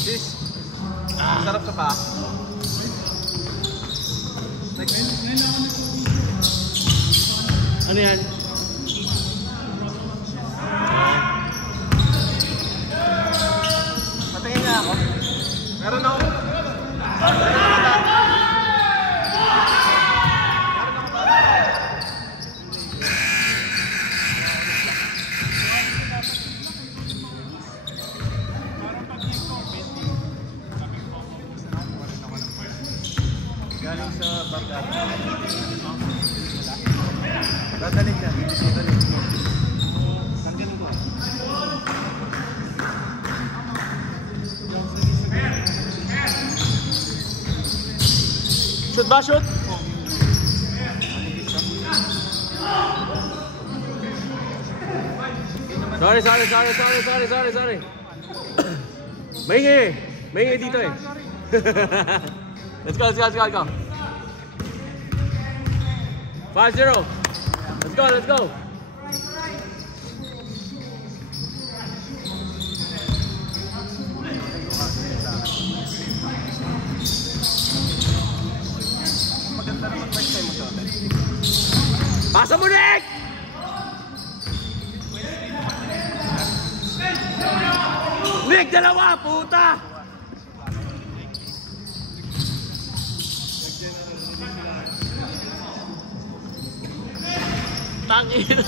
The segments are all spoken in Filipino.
Sis. Sarap sa pa. Ano yan? Patingin nga ako. Meron ako. Galing sa Baghdad. Dadaling na. Dadaling. Nandiyan ko. Shoot ba? Shoot? Sorry. Maingay dito eh. Let's go. 5-0. Let's go. Maganda naman next time mo. Pasa mo, Nick! Nick, dalawa, puta! Tangin.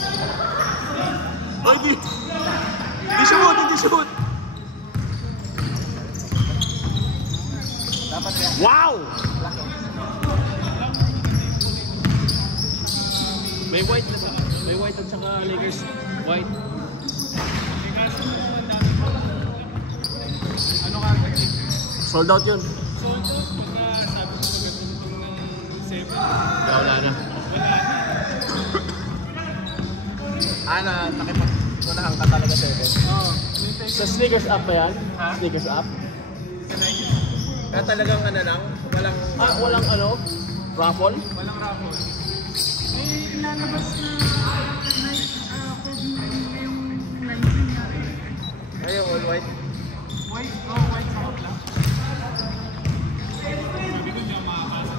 Oh, hindi shoot. Dapat yan. Wow! May white na ba? May white at saka Lakers white. Ano ka? Sold out yun. Sold out? Sabi ko magandang ng 7. Wala na. Nakipag-unahan ka talaga 7. Oo. Sa sneakers up ba yan? Ha? Sneakers up? Kaya talagang lang, Walang raffle? walang raffle. May lalabas na yung 19 nga rin. Ayun, all white. White? White sa kapla. Sabi ko niya makakasa.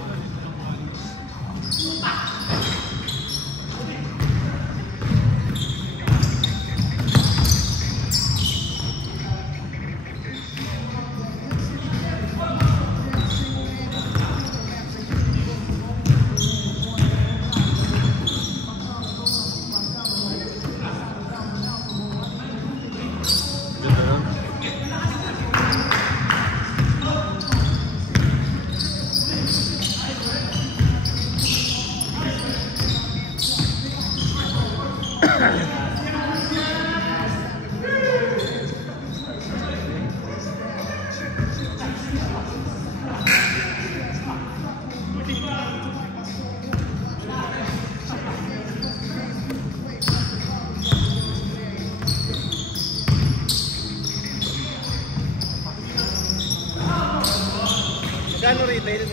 Magkano retail?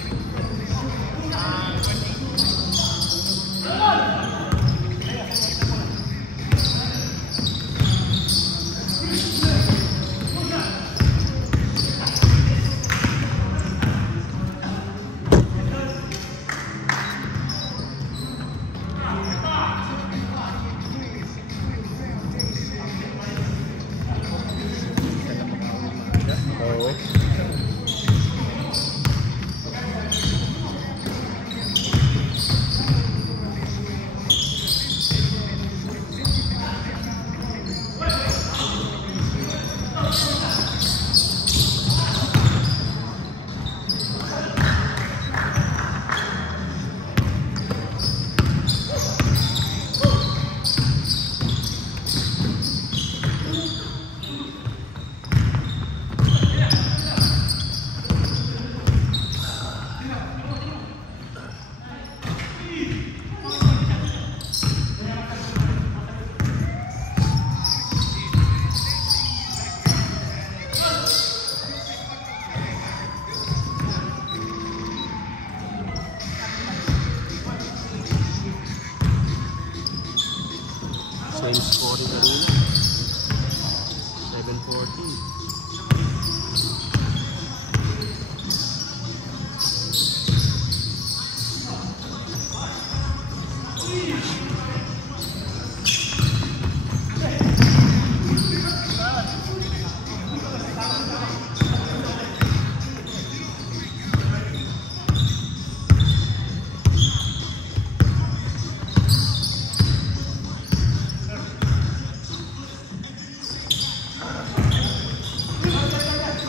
Oo.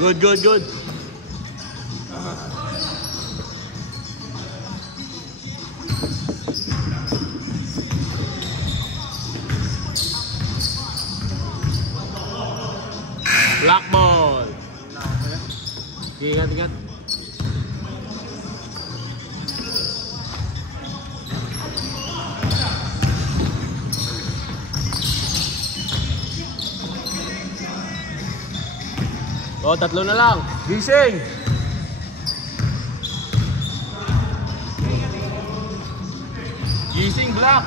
Good, good, good. Black ball. Ingat, ingat. Oh, tatlo na lang. Gising. Gising, Black.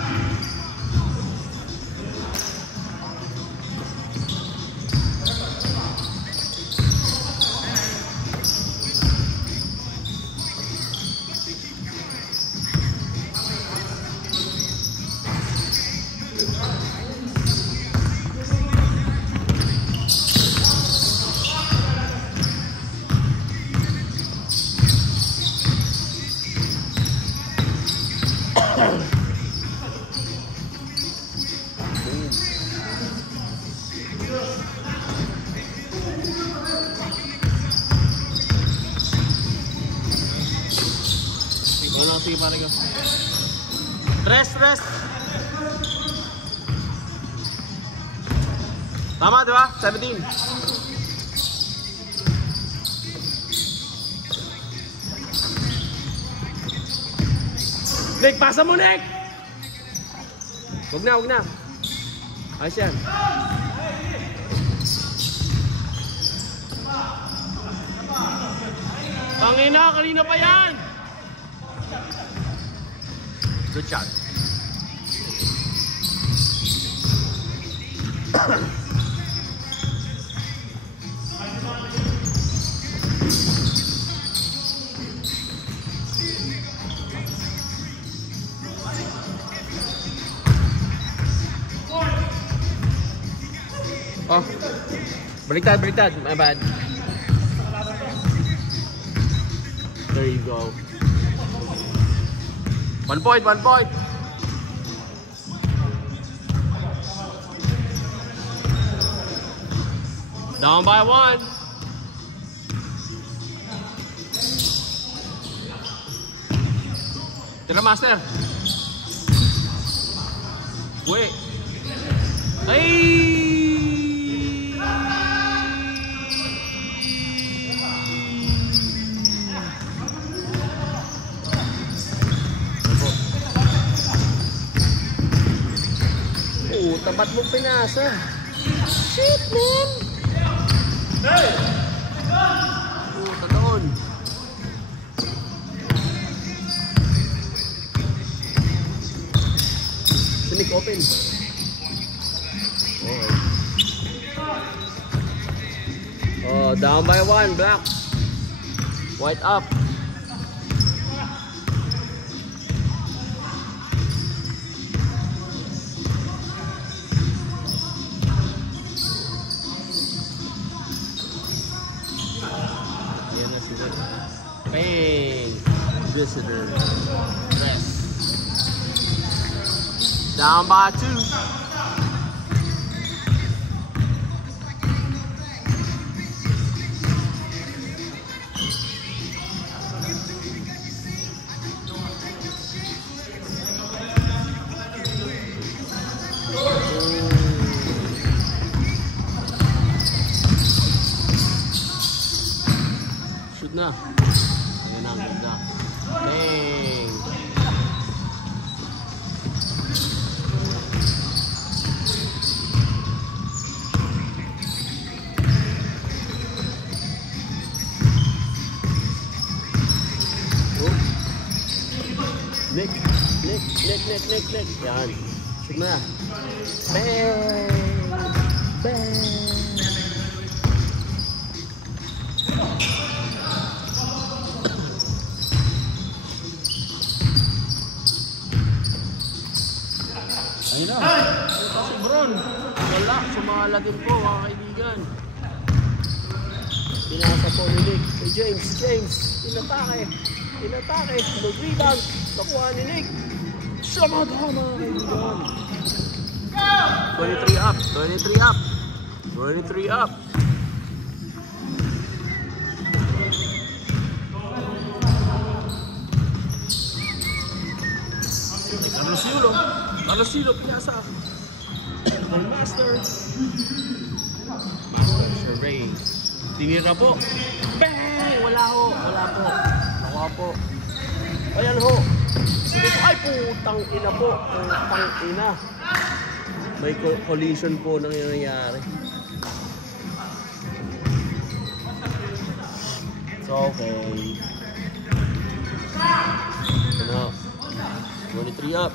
Sige, pare ko. Rest, rest. Tama, di ba? 17. Nick, pasa mo, Nick! Huwag na, huwag na. Ayos yan. Tangina, kanina pa yan! Good shot. Oh, baliktad, baliktad. My bad. There you go. 1 point, 1 point. Down by 1. Tira, master. Wait. Ay! Tapat mo pinasa. Shit, man! Hey! Tataon. Sinik open. Okay. Oh, down by 1, Black. White up. Bang! Visitor. Rest. Down by 2. Shoot na. Ayan na, ganda. Bang! Oh. Nick! Yan. Shoot na. Bang! Bang! Ayun na. Si Bron. Wala. Sumalagin po mga kaibigan. Pinasa po ni Nick. Si James. Inatake. Mag-rebound. Nakuha ni Nick. Samada mga kaibigan. 23 up. Yulo. Carlos Yulo, pinasa. Kay Master. Master, survey. Tinira po. Bang! Wala ho. Wala po. Nakuha po. Ayan ho. Ay, putang ina po. Putang ina. May collision po nang nangyayari. It's okay. Ano? 23 up.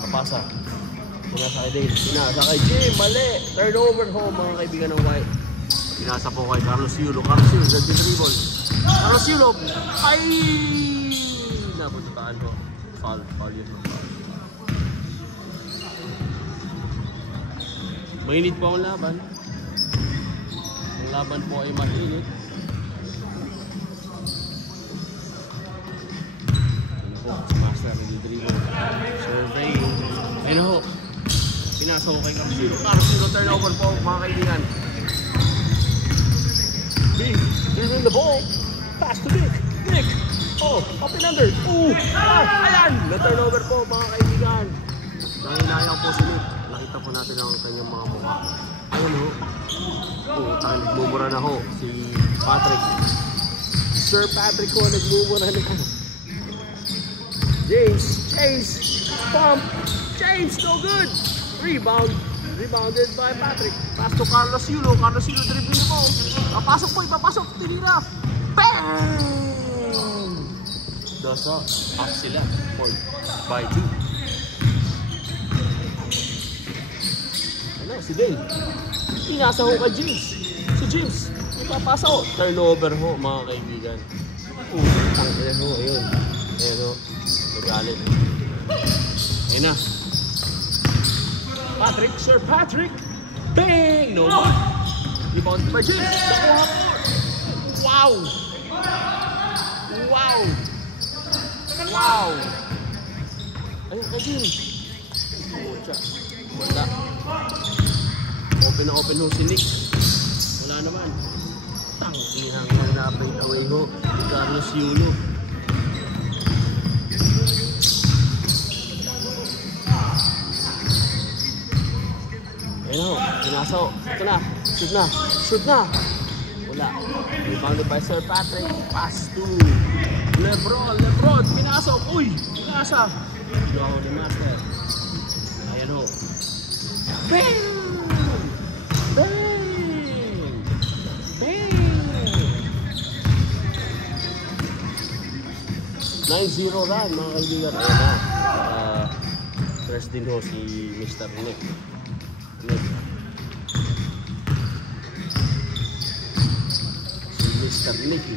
Kapasa. Pinasa kay Dave. Pinasa kay Jim. Mali. Turnover ho mga kaibigan ng White. Pinasa po kay Carlos Yulo. Carlos Yulo. Dribble. Carlos Yulo. Ay! Napuntaan po. Foul yun. Mainit po ang laban. Ang laban po ay mainit. Ano po, si Master nag-dribble. Survey. Ayun ho. Pinasa ko kay Carlos Yulo. Carlos Yulo turnover po mga kaibigan. Big. He's in the ball. Pass to Nick. Nick. Oh, up and under. Ooh! Ayan! Na-turnover po mga kaibigan. Nanginayang po si Nick. Nakita po natin ang kanyang mga mukha. Ayun ho. Nagmumura na ho si Patrick. Sir Patrick ho, nagmumura na. James. Pump. James, no good. Rebounded by Patrick. Pass to Carlos Yulo. Carlos Yulo dribbling po. Papasok po. Ipapasok. Tinira. Bang! Doso, up sila, 4-2. Ano, si Dale. Inasa ho ka James. Si James, ipapasa ho. Turnover ho, mga kaibigan. Ang ina ho, ayun. Ayun ho, magalit. Ayun na. Patrick, Sir Patrick. Bang! No. Rebound by James. Nakuha po. Wow! Ayun ka din. Pucha. Wala. Open ho si Nick. Wala naman. Tangkinang na-fade away ho. Si Carlos Yulo. Ayun ho. Pinasa ho. Ito na. Shoot na. Wala. Rebounded by Sir Patrick. Pass to Lebron. Pinasok. Uy! Pinasa. Wow, the Master. Ayan ho. Bang! 9-0 run mga kaibigan. Ayan na. Press din ho si Mr. Nick. Mr. Nicky.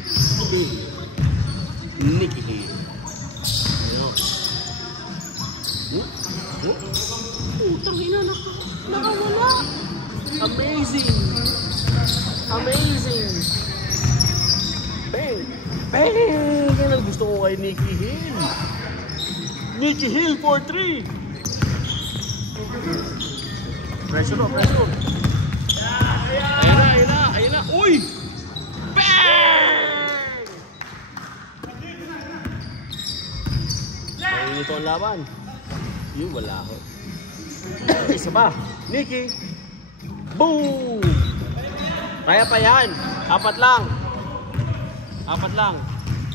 Putang ina, nakawala. Amazing. Bang. Yan ang gusto ko kay Nicky Hill for 3. Pressure. Ayun na. Uy! Ito ang laban. Yung wala ako. Isa ba? Nicky. Boom! Kaya pa yan. Apat lang.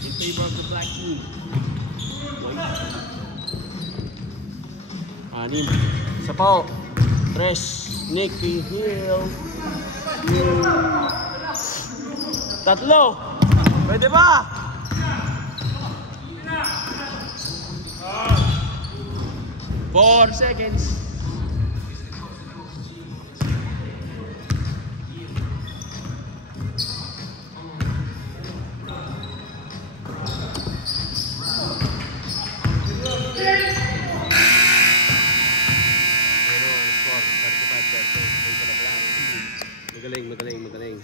In favor of the black team. Anim. Isa pa. Tres. Nicky Hill. Tatlo. Pwede ba? 4 seconds. Magaling.